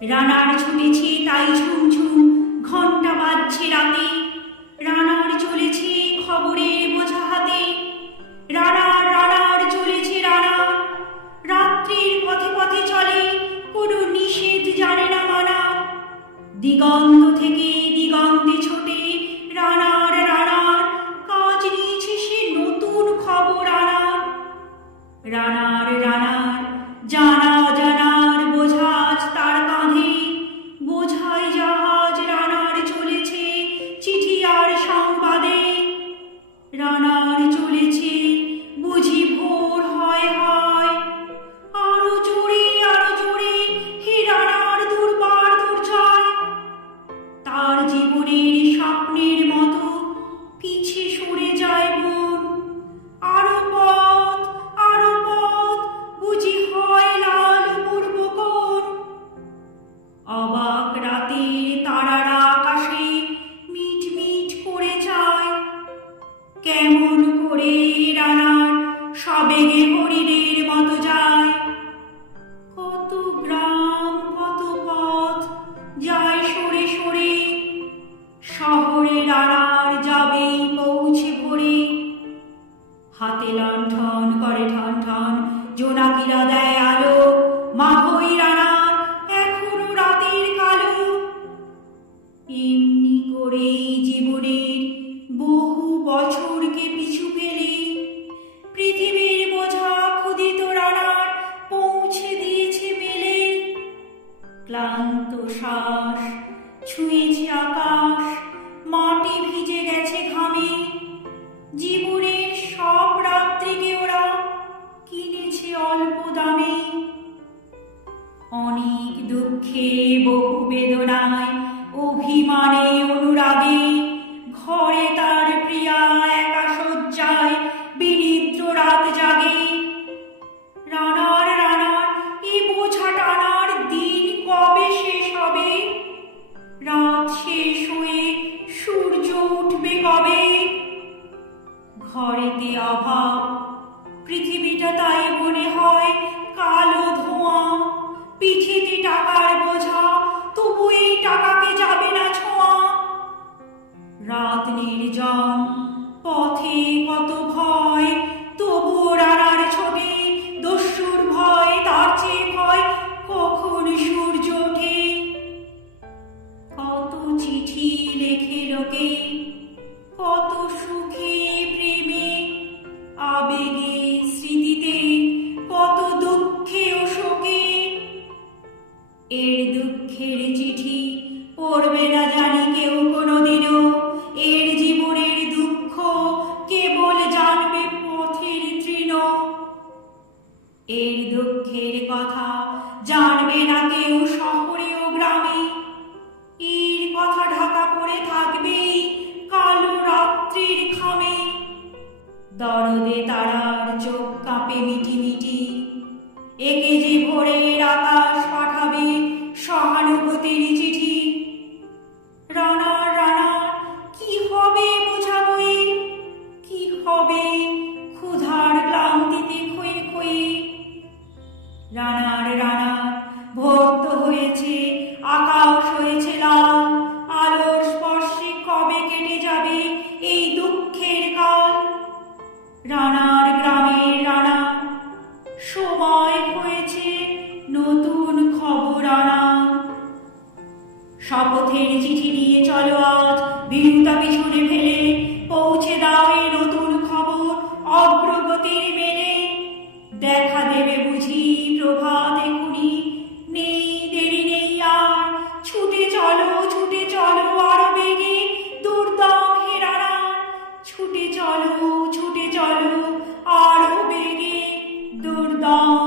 রানার ছুটেছে তাই ঝুমঝুম ঘণ্টা বাজছে রাতে। রানার চলেছে খবরের বোঝা হাতে রানার রানার চলেছে রানা রাত্রির পথে পথে চলে, কোনো নিষেধ জানে না মানা দিগন্ত কেমন করে রানার সবেগে হরিণের মতো যায়। কত গ্রাম, কত পথ, যায় সরে সরে। শহরে রানার যাবেই পৌঁছে ভরে। হাতে লণ্ঠন করে ঠন ঠন, জোনাকিরা দেয় আলো। মাঘই রানার, এখনও রাতের কালো। এমনি করেই জীবনের বহু বছরকে পিছু ফেলে। পৃথিবীর বোঝা ক্ষুদিত রানার পৌঁছে দিয়েছে মেলে। ক্লান্ত শ্বাস, ছুঁয়েছে আকাশ, মাটি ভিজে গেছে ঘামে। জীবনের সব রাত্রিকে ওরা কিনেছে অল্প দামে। অনেক দুঃখে বহু বেদনায়, অভিমানে অনুরাগে ঘরেতে অভাব। পৃথিবীটা তাই মনে হয় কালো ধোঁয়া। পিঠিতে টাকার বোঝা, তবু এই টাকাকে যাবে না ছোঁয়া। রাত নির্জন, পথে কত ভয়, তবু রানার ছোটে দস্যুর ভয়, তার চেয়ে ভয় কখন সূর্য ওঠে কত চিঠি লেখে লোকে, কত দুঃখের চিঠি পড়বে না জানি কেউ কোনোদিনও। এর জীবনের দুঃখ কেবল জানবে পথের তৃণ। এর দুঃখের কথা জানবে না কেউ শহরে ও গ্রামে। এর কথা ঢাকা পড়ে থাকবেই কালো রাত্রির খামে। দরদে তারার চোখ কাঁপে মিটি ক্ষুধার ক্লান্তিতে রানার রানার ভর্ত হয়েছে, আকাশ হয়েছে লাল। আলোর স্পর্শে কবে কেটে যাবে এই দুঃখের কাল? রানার গ্রামের রানা, সময় হয়েছে নতুন খবর আনা। শপথের চিঠি নিয়ে চলো আজ বিরুতা পিছনে ফেলে 땅